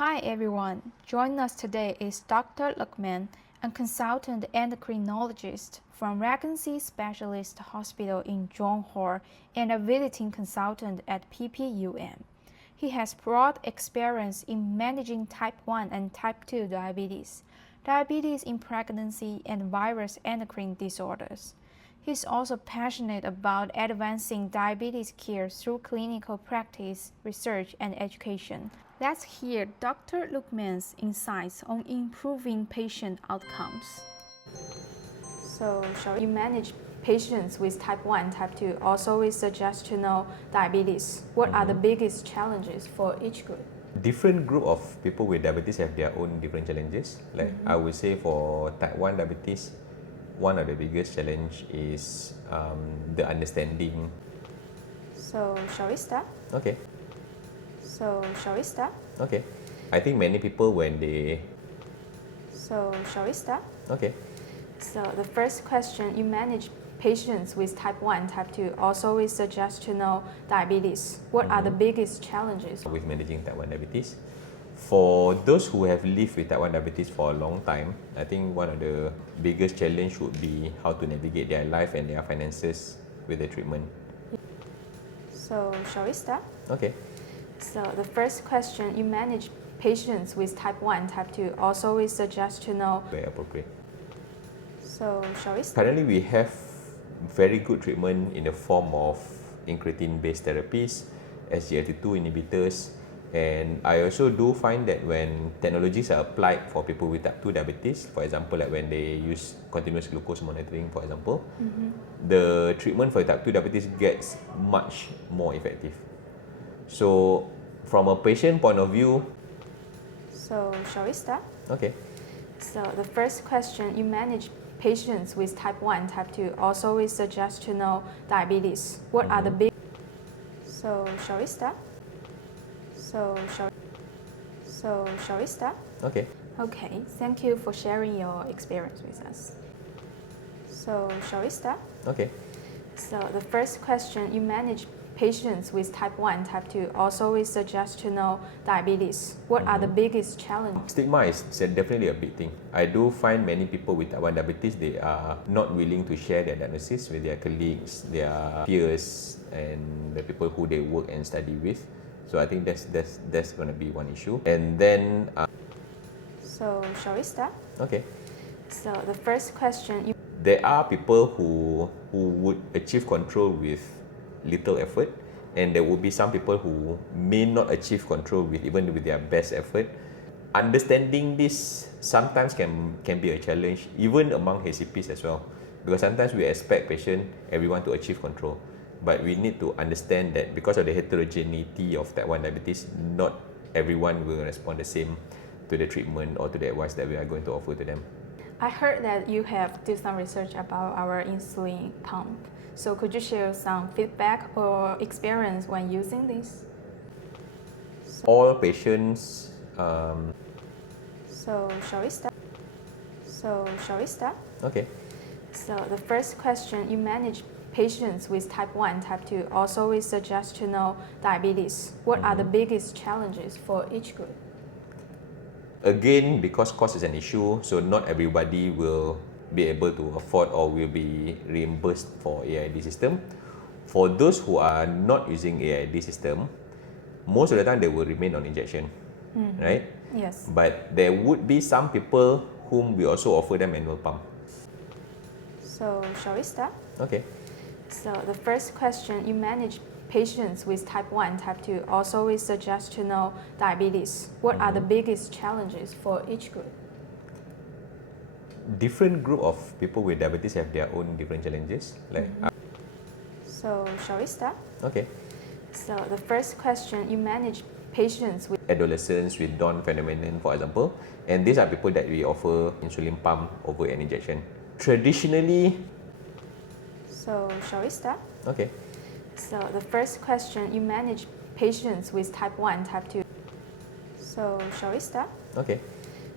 Hi everyone, joining us today is Dr. Lukman, a consultant endocrinologist from Regency Specialist Hospital in Johor and a visiting consultant at PPUM. He has broad experience in managing type 1 and type 2 diabetes, diabetes in pregnancy, and various endocrine disorders. He's also passionate about advancing diabetes care through clinical practice, research, and education. Let's hear Dr. Lukman's insights on improving patient outcomes. So, shall you manage patients with type 1, type 2, also with gestational diabetes? What are the biggest challenges for each group? Different group of people with diabetes have their own different challenges. Like I would say for type 1 diabetes, one of the biggest challenge is the understanding. So, shall we start? Okay. So, shall we start? Okay. I think many people when they... So, shall we start? Okay. So, the first question, you manage patients with type 1, type 2, also with gestational diabetes. What are the biggest challenges? With managing type 1 diabetes. For those who have lived with type 1 diabetes for a long time, I think one of the biggest challenge would be how to navigate their life and their finances with the treatment. So, shall we start? Okay. So, the first question, you manage patients with type 1, type 2, also with gestational. Very appropriate. So, shall we start? Currently, we have very good treatment in the form of incretin-based therapies, SGLT2 inhibitors, and I also do find that when technologies are applied for people with type 2 diabetes, for example, like when they use continuous glucose monitoring, for example, the treatment for type 2 diabetes gets much more effective. So, from a patient point of view... So, shall we start? Okay. So, the first question, you manage patients with type 1, type 2, also with gestational diabetes. What are the big... So, shall we start? So, shall we start? Okay. Okay, thank you for sharing your experience with us. So, shall we start? Okay. So, the first question, you manage patients with type 1, type 2, also with gestational diabetes. What are the biggest challenges? Stigma is definitely a big thing. I do find many people with type 1 diabetes, they are not willing to share their diagnosis with their colleagues, their peers, and the people who they work and study with. So I think that's going to be one issue. And then... So, shall we start? Okay. So, the first question... There are people who would achieve control with little effort, and there will be some people who may not achieve control with even with their best effort. Understanding this sometimes can be a challenge, even among HCPs as well, because sometimes we expect everyone to achieve control, but we need to understand that because of the heterogeneity of type 1 diabetes, not everyone will respond the same to the treatment or to the advice that we are going to offer to them. I heard that you have done some research about our insulin pump. So could you share some feedback or experience when using this? All patients... So shall we start? So shall we start? Okay. So the first question, you manage patients with type 1, type 2, also with gestational diabetes. What are the biggest challenges for each group? Again, because cost is an issue, so not everybody will be able to afford or will be reimbursed for AID system. For those who are not using AID system, most of the time they will remain on injection, right? Yes. But there would be some people whom we also offer them manual pump. So shall we start? Okay. So the first question, you manage patients with type 1, type 2, also with gestational diabetes. What are the biggest challenges for each group? Different group of people with diabetes have their own different challenges. Like So shall we start? Okay. So the first question, you manage patients with Adolescents with Down phenomenon, for example, and these are people that we offer insulin pump over an injection. Traditionally... So shall we start? Okay. So the first question, you manage patients with type 1, type 2. So shall we start? Okay.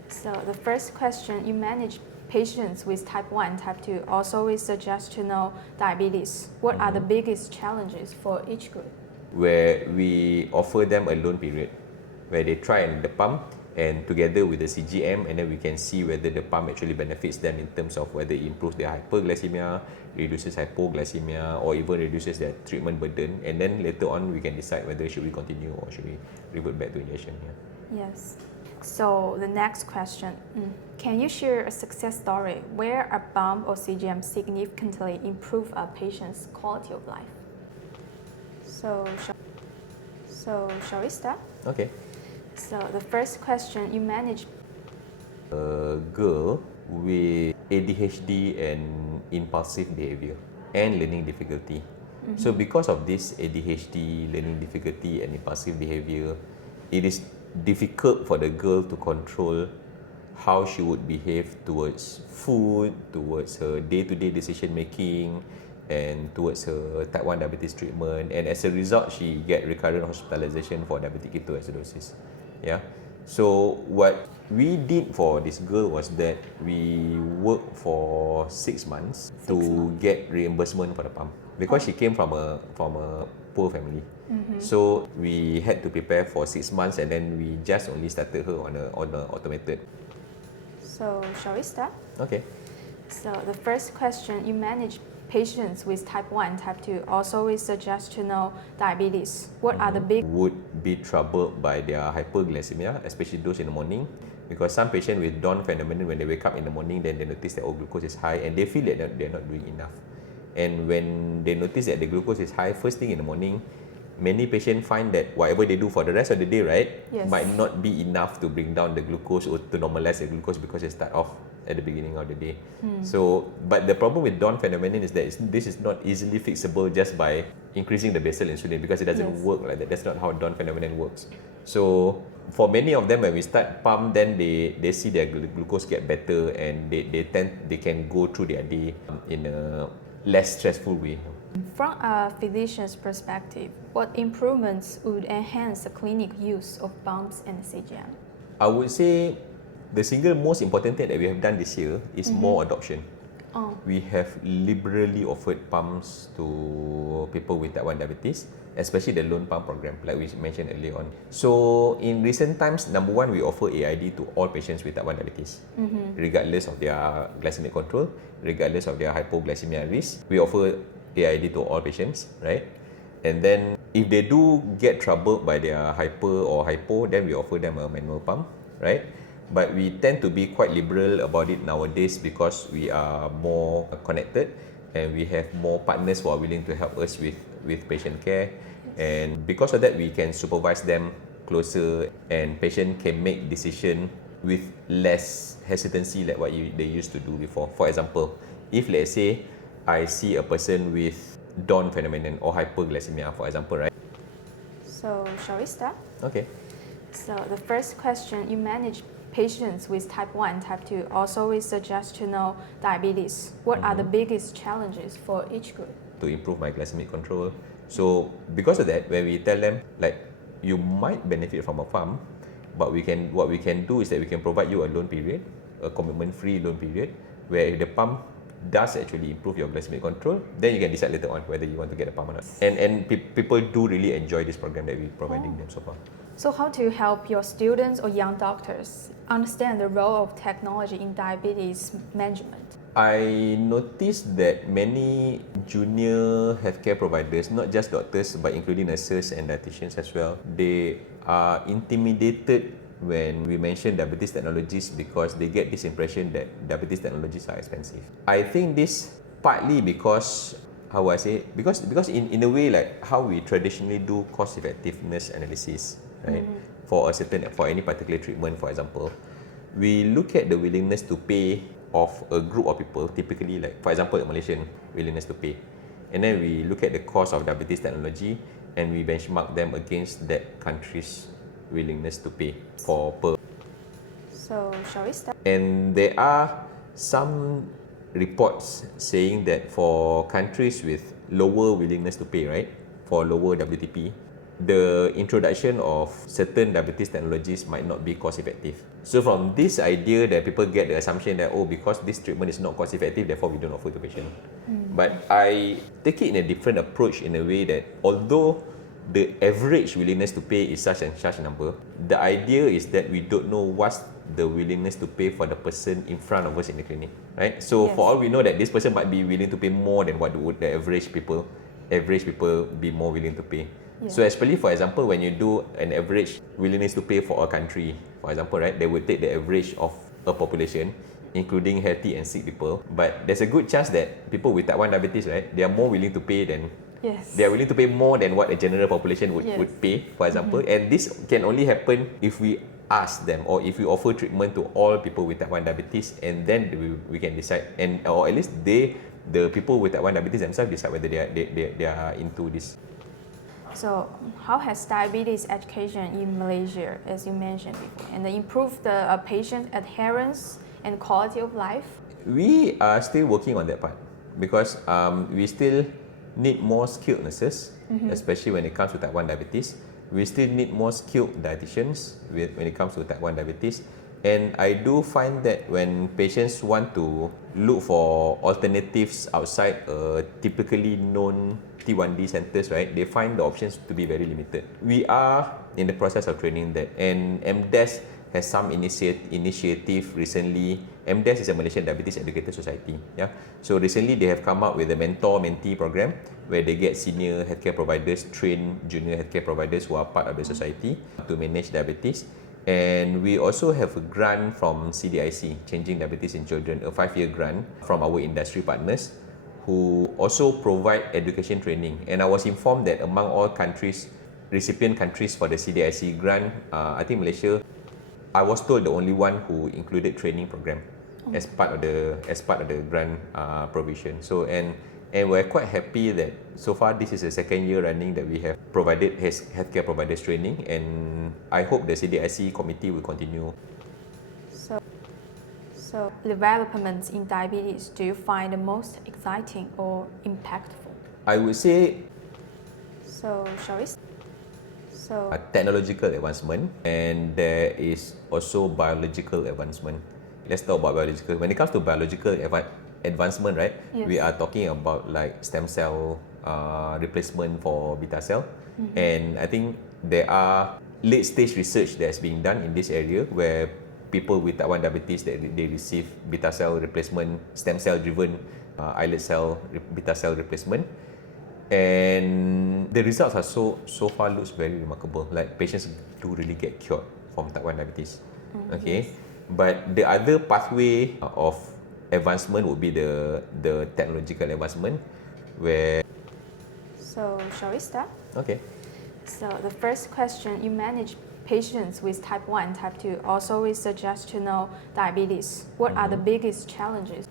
So the first question, you manage patients with type 1, type 2, also with gestational diabetes. What are the biggest challenges for each group? Where we offer them a loan period. where they try the pump and together with the CGM, and then we can see whether the pump actually benefits them in terms of whether it improves their hyperglycemia, reduces hypoglycemia, or even reduces their treatment burden. And then later on, we can decide whether should we continue or should we revert back to injection. Yeah. Yes. So the next question, can you share a success story where a pump or CGM significantly improved a patient's quality of life? So shall we start? Okay. So the first question, you manage A girl with ADHD and impulsive behavior and learning difficulty. So because of this ADHD, learning difficulty and impulsive behavior, it is difficult for the girl to control how she would behave towards food, towards her day-to-day decision making, and towards her type 1 diabetes treatment. And as a result, she get recurrent hospitalization for diabetic ketoacidosis. Yeah. So what we did for this girl was that we worked for 6 months to get reimbursement for the pump because she came from a poor family. So we had to prepare for 6 months, and then we just only started her on a automated. So shall we start? Okay. So the first question, you manage patients with type 1, type 2, also with gestational diabetes. What are the big Would be troubled by their hyperglycemia, especially those in the morning, because some patients with dawn phenomenon, when they wake up in the morning, then they notice that glucose is high and they feel that they're not doing enough. And when they notice that the glucose is high first thing in the morning, many patients find that whatever they do for the rest of the day, right, Yes. might not be enough to bring down the glucose or to normalize the glucose because they start off at the beginning of the day. So, but the problem with dawn phenomenon is that this is not easily fixable just by increasing the basal insulin, because it doesn't Yes. work like that. That's not how dawn phenomenon works. So, for many of them, when we start pump, then they see their glucose get better, and they can go through their day in a less stressful way. From a physician's perspective, what improvements would enhance the clinic use of pumps and CGM? I would say the single most important thing that we have done this year is more adoption. We have liberally offered pumps to people with type 1 diabetes, especially the loan pump program, like we mentioned earlier on. So in recent times, number one, we offer AID to all patients with type 1 diabetes, regardless of their glycemic control, regardless of their hypoglycemia risk. We offer AID to all patients, right? And then if they do get troubled by their hyper or hypo, then we offer them a manual pump, right? But we tend to be quite liberal about it nowadays because we are more connected and we have more partners who are willing to help us with patient care. And because of that, we can supervise them closer, and patient can make decision with less hesitancy like what they used to do before. For example, if let's say I see a person with dawn phenomenon or hyperglycemia, for example, right? So shall we start? Okay. So the first question, you manage patients with type 1, type 2, also with gestational diabetes. What are the biggest challenges for each group? To improve my glycemic control. So because of that, when we tell them like you might benefit from a pump, but what we can do is that we can provide you a loan period, a commitment-free loan period, where if the pump does actually improve your glycemic control, then you can decide later on whether you want to get a pump or not. And people do really enjoy this program that we're providing them so far. So how do you help your students or young doctors understand the role of technology in diabetes management? I noticed that many junior healthcare providers, not just doctors, but including nurses and dietitians as well, they are intimidated when we mention diabetes technologies because they get this impression that diabetes technologies are expensive. I think this partly because, how I say, because in a way, like how we traditionally do cost effectiveness analysis, right? For any particular treatment, for example, we look at the willingness to pay of a group of people, typically like, for example, a Malaysian willingness to pay. And then we look at the cost of diabetes technology and we benchmark them against that country's willingness to pay per. So shall we start? And there are some reports saying that for countries with lower willingness to pay, right, for lower WTP, the introduction of certain diabetes technologies might not be cost effective. So from this idea that people get the assumption that, oh, because this treatment is not cost effective, therefore we don't offer to patient. But I take it in a different approach in a way that although the average willingness to pay is such and such a number. The idea is that we don't know what's the willingness to pay for the person in front of us in the clinic, right? So Yes. for all we know that this person might be willing to pay more than what would the average people be more willing to pay. Yes. So especially for example, when you do an average willingness to pay for a country, for example, right, they would take the average of a population, including healthy and sick people. But there's a good chance that people with type 1 diabetes, right, they are more willing to pay than Yes. they are willing to pay more than what a general population would, Yes. would pay, for example. And this can only happen if we ask them or if we offer treatment to all people with type 1 diabetes, and then we can decide, and or at least the people with type 1 diabetes themselves decide whether they are into this. So, how has diabetes education in Malaysia, as you mentioned before, and improve the patient adherence and quality of life? We are still working on that part because we still need more skilled nurses, especially when it comes to type 1 diabetes. We still need more skilled dietitians when it comes to type 1 diabetes. And I do find that when patients want to look for alternatives outside typically known T1D centers, right, they find the options to be very limited. We are in the process of training that, and MDES has some initiative recently. MDES is a Malaysian Diabetes Educator Society. Yeah, so recently they have come up with a mentor-mentee program where they get senior healthcare providers train junior healthcare providers who are part of the society to manage diabetes. And we also have a grant from CDIC, Changing Diabetes in Children, a 5-year grant from our industry partners who also provide education training. And I was informed that among all countries, recipient countries for the CDIC grant, I think Malaysia, I was told the only one who included training program as part of the grant provision. So and we're quite happy that so far this is the second year running that we have provided healthcare providers training, and I hope the CDIC committee will continue. So, developments in diabetes, do you find the most exciting or impactful? I would say So, shall we? So, technological advancement, and there is also biological advancement. Let's talk about biological. When it comes to biological advancement, right, Yes. we are talking about like stem cell replacement for beta cell. And I think there are late stage research that's being done in this area where people with type 1 diabetes, they receive beta cell replacement, stem cell driven islet cell beta cell replacement. And the results are so far looks very remarkable. Like patients do really get cured from type 1 diabetes. Okay, but the other pathway of advancement would be the technological advancement, where so shall we start? okay. So, the first question, you manage patients with type 1, type 2, also with gestational diabetes. What are the biggest challenges?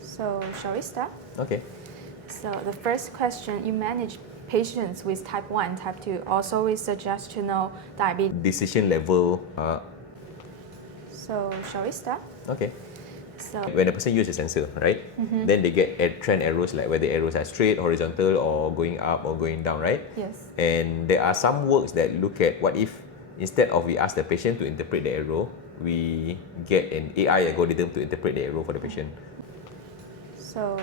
So, shall we start? Okay. So, the first question, you manage patients with type 1, type 2, also with gestational diabetes. Decision level. So, shall we start? Okay. So, When a person uses a sensor, right, then they get trend arrows, like whether arrows are straight, horizontal, or going up or going down, right? yes. And there are some works that look at what if instead of we ask the patient to interpret the arrow, we get an AI algorithm to interpret the arrow for the patient. So,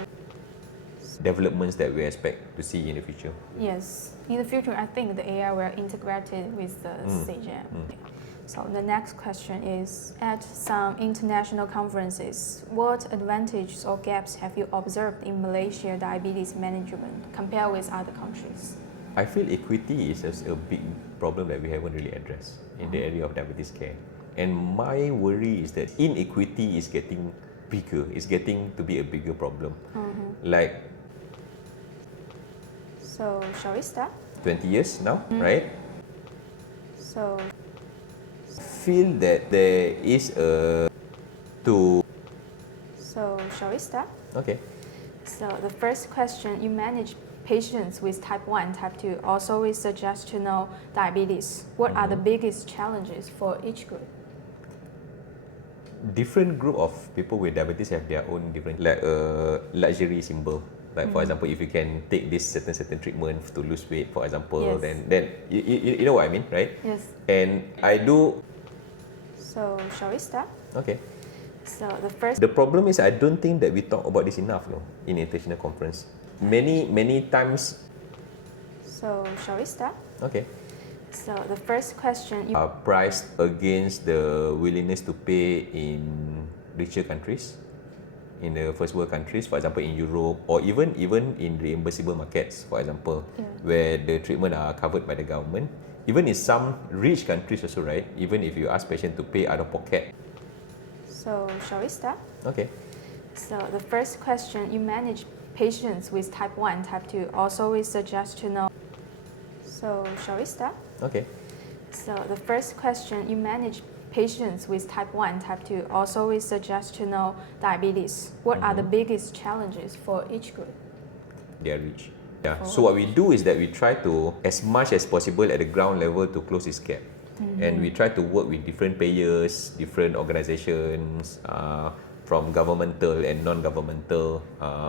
Developments that we expect to see in the future. yes. In the future, I think the AI will integrate it with the CGM. So the next question is, at some international conferences, what advantages or gaps have you observed in Malaysia diabetes management compared with other countries? I feel equity is a big problem that we haven't really addressed in the area of diabetes care. And my worry is that inequity is getting bigger. It's getting to be a bigger problem. Like So shall we start? 20 years now, right? So Feel that there is a to So shall we start? okay. So the first question, you manage patients with type 1, type 2, also with gestational diabetes. What are the biggest challenges for each group? Different group of people with diabetes have their own different, like a luxury symbol. Like for example, if you can take this certain treatment to lose weight, for example, Yes. then you know what I mean, right? Yes. And I do. So shall we start? Okay. So the first The problem is I don't think that we talk about this enough, no, in international conference. Many times So, shall we start? Okay. So, the first question you Priced against the willingness to pay in richer countries, in the first world countries, for example in Europe, or even in reimbursable markets, for example, where the treatment are covered by the government. Even in some rich countries also, right? Even if you ask patient to pay out of pocket. So, shall we start? Okay. So, the first question you manage patients with type 1, type 2. Also, we suggest to know. So, shall we start? Okay. So, the first question you manage patients with type 1, type 2. Also, we suggest to know diabetes. What are the biggest challenges for each group? They are rich. Yeah. So what we do is that we try to, as much as possible at the ground level, to close this gap. And we try to work with different payers, different organizations, from governmental and non-governmental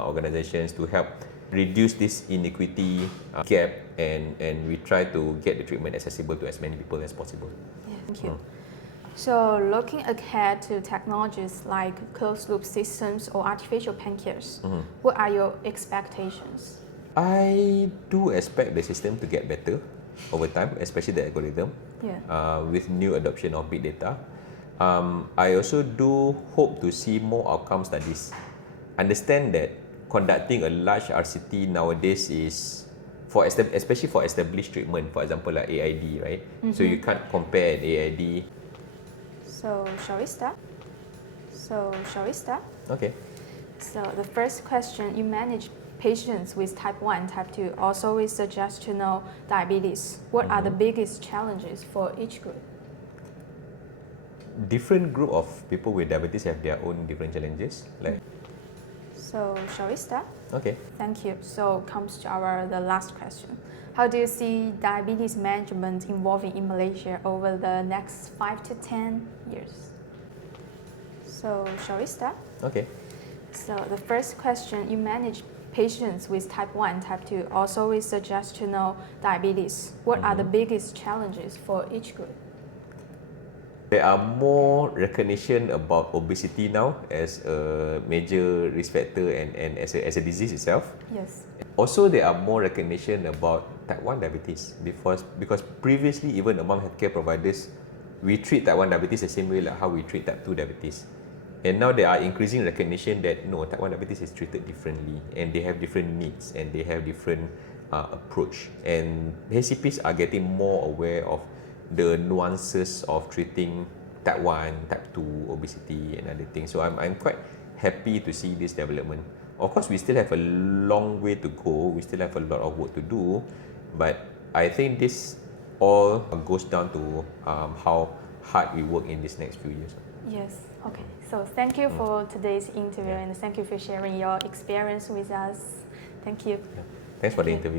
organizations to help reduce this inequity gap, and we try to get the treatment accessible to as many people as possible. Yeah, thank you. So, looking ahead to technologies like closed-loop systems or artificial pancreas, what are your expectations? I do expect the system to get better over time, especially the algorithm, with new adoption of big data. I also do hope to see more outcome studies. Understand that conducting a large RCT nowadays is especially for established treatment, for example like AID, right? So you can't compare an AID. So, shall we start? Okay. So, the first question you manage patients with type 1, type 2. Also, we suggest to know diabetes. What are the biggest challenges for each group? Different group of people with diabetes have their own different challenges. So, shall we start? Okay. Thank you. So, comes to the last question. How do you see diabetes management evolving in Malaysia over the next 5 to 10 years? So, shall we start? Okay. So, the first question you manage patients with type 1, type 2. Also, we suggest to know diabetes. What are the biggest challenges for each group? There are more recognition about obesity now as a major risk factor and as a disease itself. Yes. Also, there are more recognition about type 1 diabetes because previously, even among healthcare providers, we treat type 1 diabetes the same way like how we treat type 2 diabetes. And now there are increasing recognition that no, type 1 diabetes is treated differently, and they have different needs and they have different approach. And HCPs are getting more aware of the nuances of treating type 1, type 2 obesity and other things. So I'm quite happy to see this development. Of course, we still have a long way to go. We still have a lot of work to do. But I think this all goes down to how hard we work in these next few years. Yes. Okay. So thank you for today's interview and thank you for sharing your experience with us. Thank you. Thanks for the interview.